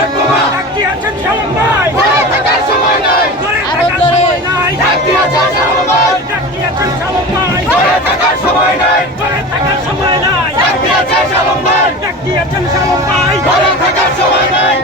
ডাকতে আছেন শালম ভাই ঘরে থাকার সময় নাই ডাকতে আছেন শালম ভাই ঘরে থাকার সময় নাই ডাকতে আছেন শালম ভাই ঘরে থাকার সময় নাই